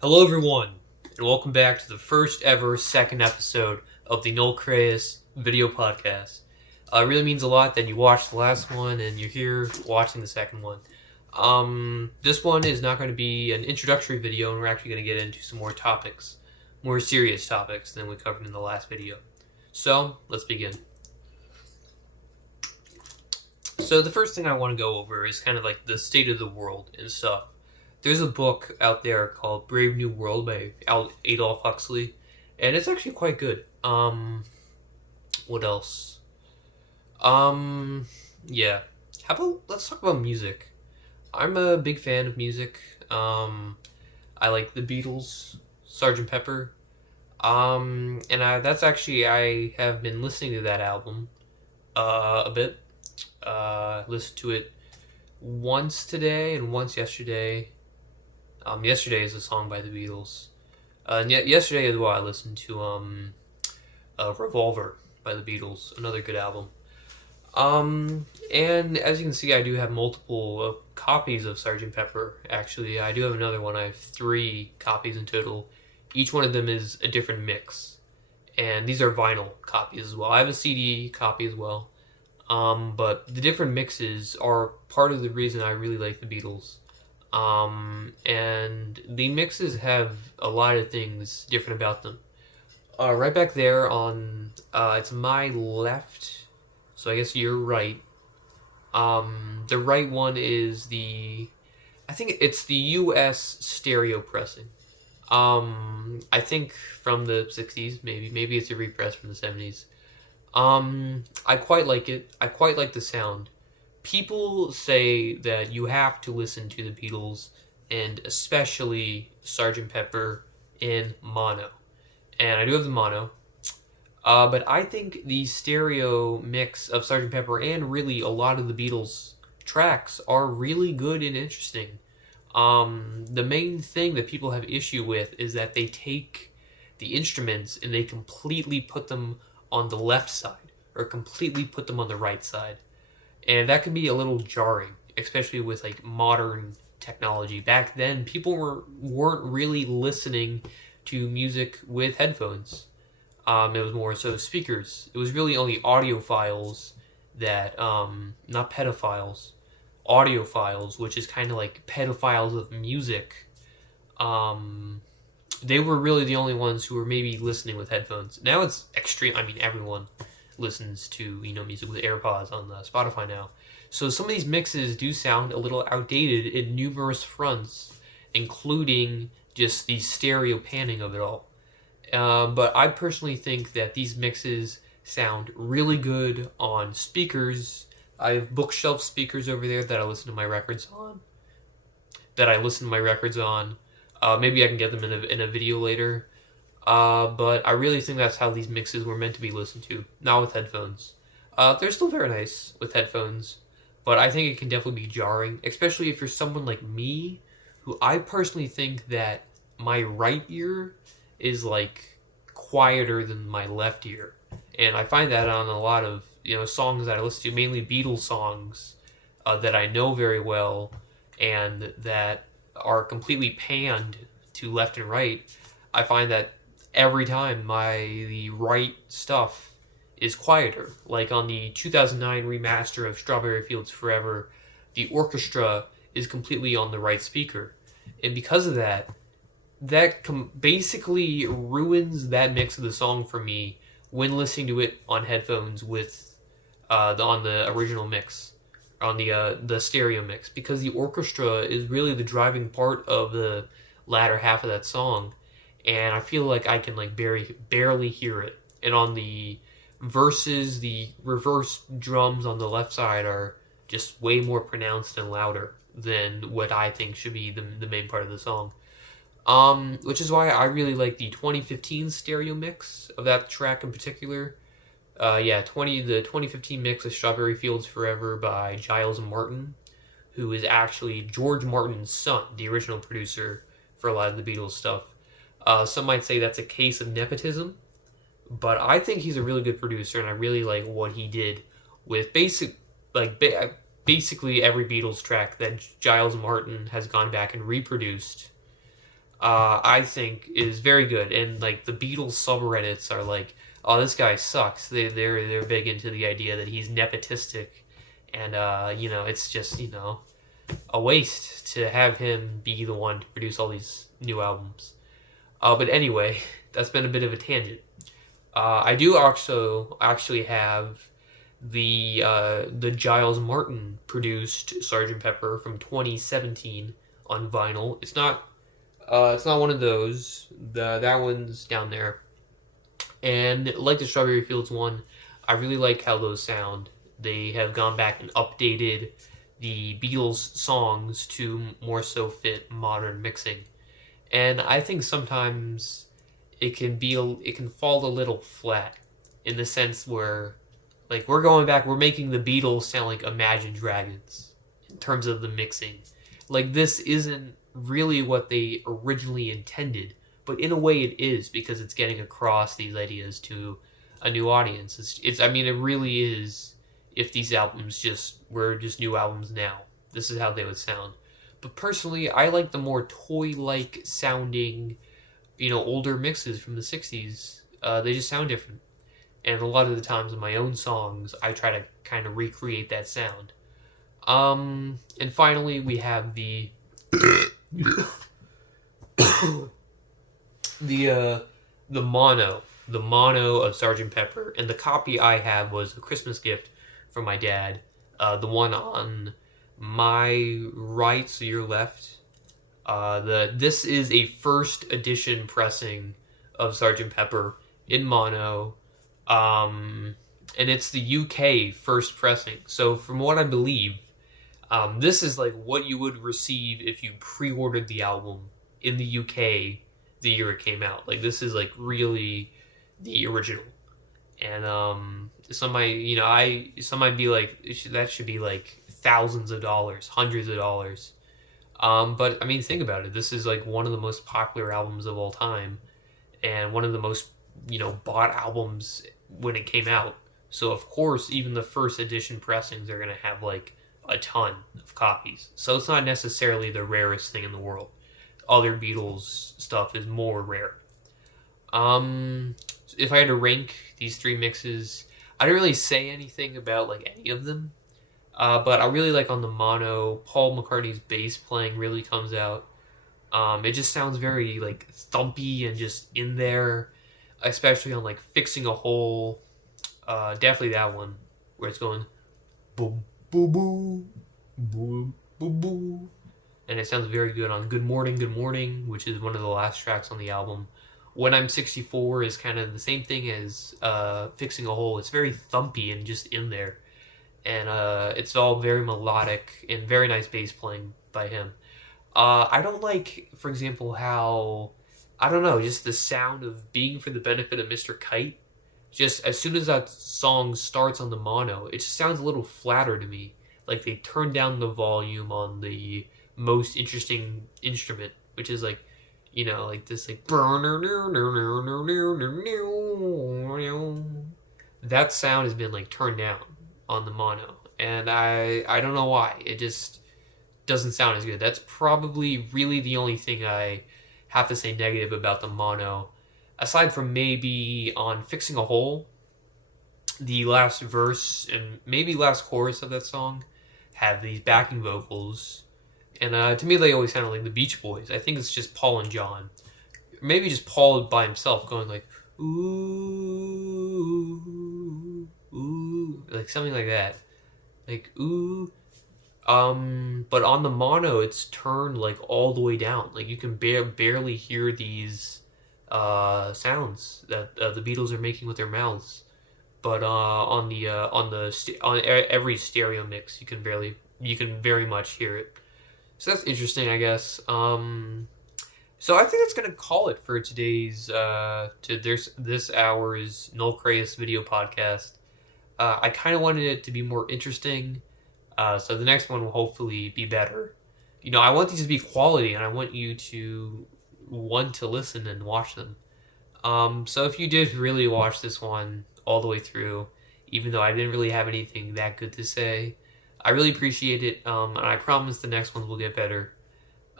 Hello, everyone, and welcome back to the first ever second episode of the crayus video podcast. It really means a lot that you watched the last one and you're here watching the second one. This one is not going to be an introductory video, and we're actually going to get into some more topics, more serious topics than we covered in the last video. So, let's begin. So, the first thing I want to go over is kind of like the state of the world and stuff. There's a book out there called Brave New World by Adolf Huxley, and it's actually quite good. What else? Yeah. How about let's talk about music. I'm a big fan of music. I like the Beatles, Sgt. Pepper. That's actually I have been listening to that album, a bit. Listened to it once today and once yesterday. Yesterday is a song by the Beatles. And yet yesterday as well, I listened to Revolver by the Beatles, another good album. And as you can see, I do have multiple copies of Sgt. Pepper. Actually, I do have another one. I have 3 copies in total. Each one of them is a different mix, and these are vinyl copies as well. I have a CD copy as well. But the different mixes are part of the reason I really like the Beatles. And the mixes have a lot of things different about them. Right back there on, it's my left, so I guess you're right. The right one is I think it's the US stereo pressing. I think from the 60s, maybe it's a repress from the 70s. I quite like it. I quite like the sound. People say that you have to listen to the Beatles, and especially Sgt. Pepper, in mono. And I do have the mono. But I think the stereo mix of Sgt. Pepper and really a lot of the Beatles tracks are really good and interesting. The main thing that people have issue with is that they take the instruments and they completely put them on the left side or completely put them on the right side. And that can be a little jarring, especially with like modern technology. Back then, people weren't really listening to music with headphones. It was more so speakers. It was really only audiophiles that, not pedophiles, audiophiles, which is kind of like pedophiles of music. They were really the only ones who were maybe listening with headphones. Now it's extreme. I mean, everyone listens to music with AirPods on the Spotify now. So some of these mixes do sound a little outdated in numerous fronts, including just the stereo panning of it all. But I personally think that these mixes sound really good on speakers. I have bookshelf speakers over there that I listen to my records on. Maybe I can get them in a video later. But I really think that's how these mixes were meant to be listened to, not with headphones. They're still very nice with headphones, but I think it can definitely be jarring, especially if you're someone like me, who I personally think that my right ear is like quieter than my left ear. And I find that on a lot of songs that I listen to, mainly Beatles songs that I know very well and that are completely panned to left and right. I find that every time the right stuff is quieter. Like on the 2009 remaster of Strawberry Fields Forever, the orchestra is completely on the right speaker. And because of that, basically ruins that mix of the song for me when listening to it on headphones with on the original mix, on the stereo mix, because the orchestra is really the driving part of the latter half of that song, and I feel like I can like barely hear it. And on the verses, the reverse drums on the left side are just way more pronounced and louder than what I think should be the main part of the song. Which is why I really like the 2015 stereo mix of that track in particular. The 2015 mix of Strawberry Fields Forever by Giles Martin, who is actually George Martin's son, the original producer for a lot of the Beatles stuff. Some might say that's a case of nepotism, but I think he's a really good producer, and I really like what he did with basically every Beatles track that Giles Martin has gone back and reproduced. I think is very good. And like the Beatles subreddits are like, oh, this guy sucks. They're big into the idea that he's nepotistic, and it's just a waste to have him be the one to produce all these new albums. But anyway, that's been a bit of a tangent. I do also actually have the Giles Martin produced Sergeant Pepper from 2017 on vinyl. It's not one of those. That one's down there. And like the Strawberry Fields one, I really like how those sound. They have gone back and updated the Beatles songs to more so fit modern mixing. And I think sometimes it can fall a little flat in the sense where like we're making the Beatles sound like Imagine Dragons in terms of the mixing. Like this isn't really what they originally intended, but in a way it is because it's getting across these ideas to a new audience. It's I mean it really is if these albums just were just new albums now. This is how they would sound. But personally, I like the more toy-like sounding, older mixes from the 60s. They just sound different. And a lot of the times in my own songs, I try to kind of recreate that sound. And finally, we have the the mono of Sergeant Pepper, and the copy I have was a Christmas gift from my dad. The one on my right, so your left. This is a first edition pressing of Sergeant Pepper in mono, and it's the UK first pressing. So from what I believe, this is like what you would receive if you pre-ordered the album in the UK the year it came out. Like this is like really the original, and some might be like that should be like thousands of dollars, hundreds of dollars. But I mean, think about it. This is like one of the most popular albums of all time, and one of the most bought albums when it came out. So of course, even the first edition pressings are gonna have like a ton of copies. So it's not necessarily the rarest thing in the world. Other Beatles stuff is more rare. If I had to rank these three mixes, I didn't really say anything about like any of them. But I really like on the mono, Paul McCartney's bass playing really comes out. It just sounds very like thumpy and just in there, especially on like Fixing a Hole. Definitely that one where it's going boom, boom, boom, boom, boom, boom. And it sounds very good on Good Morning, which is one of the last tracks on the album. When I'm 64 is kind of the same thing as Fixing a Hole. It's very thumpy and just in there. And it's all very melodic and very nice bass playing by him. I don't like, for example, how, I don't know, just the sound of Being for the Benefit of Mr. Kite. Just as soon as that song starts on the mono, it just sounds a little flatter to me. Like they turn down the volume on the most interesting instrument, which is like, like this like that sound has been like turned down on the mono, and I don't know why. It just doesn't sound as good. That's probably really the only thing I have to say negative about the mono, aside from maybe on Fixing a Hole, the last verse and maybe last chorus of that song have these backing vocals, and to me they always sounded like the Beach Boys. I think it's just Paul and John, maybe just Paul by himself going like ooh, ooh, like something like that, like ooh. But on the mono, it's turned like all the way down. Like you can barely hear these sounds that the Beatles are making with their mouths. But on every stereo mix, you can very much hear it. So that's interesting, I guess. So I think that's gonna call it for today's this hour's Null Crayus video podcast. I kind of wanted it to be more interesting, so the next one will hopefully be better. I want these to be quality, and I want you to want to listen and watch them. So if you did really watch this one all the way through, even though I didn't really have anything that good to say, I really appreciate it, and I promise the next ones will get better.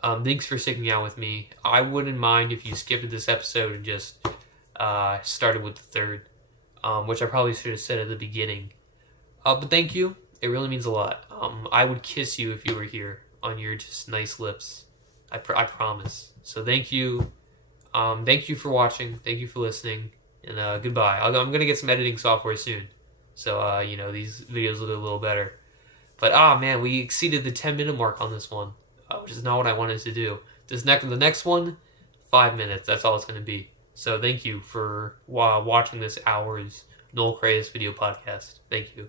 Thanks for sticking out with me. I wouldn't mind if you skipped this episode and just started with the third, which I probably should have said at the beginning. But thank you. It really means a lot. I would kiss you if you were here on your just nice lips. I promise. So thank you. Thank you for watching. Thank you for listening. And goodbye. I'm going to get some editing software soon. So, these videos look a little better. But, man, we exceeded the 10-minute mark on this one, which is not what I wanted to do. The next one, 5 minutes. That's all it's going to be. So thank you for watching this hour's Noel Crayus video podcast. Thank you.